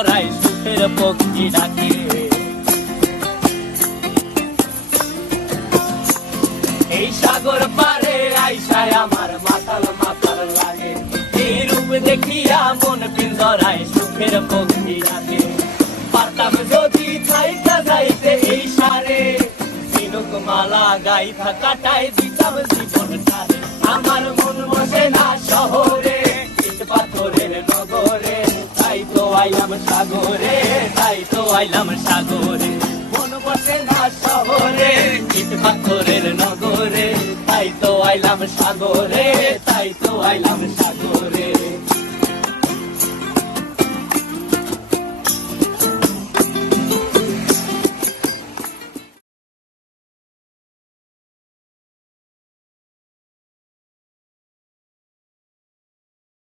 পিঞ্জরায় সুখের পক্ষী ডাকে। এই সাগর পারে আইসায় আমার মাতাল মাতাল লাগে, এই রূপ দেখিয়া মন পিঞ্জরায় সুখের পক্ষী ডাকে। পারতাম যদি থাইকা যাইতে এই সারে, ঝিনুক মালা গাইথা কাটাই দিতাম জীবনটারে। আমার মন বসে না শহরে, ইট পাথরের নগরে, তাই তো আইলাম সাগরে, তাই তো আইলাম সাগরে। মন বসে না শহরে, ইট পাথরের নগরে, তাই তো আইলাম সাগরে, তাই তো আইলাম সাগরে।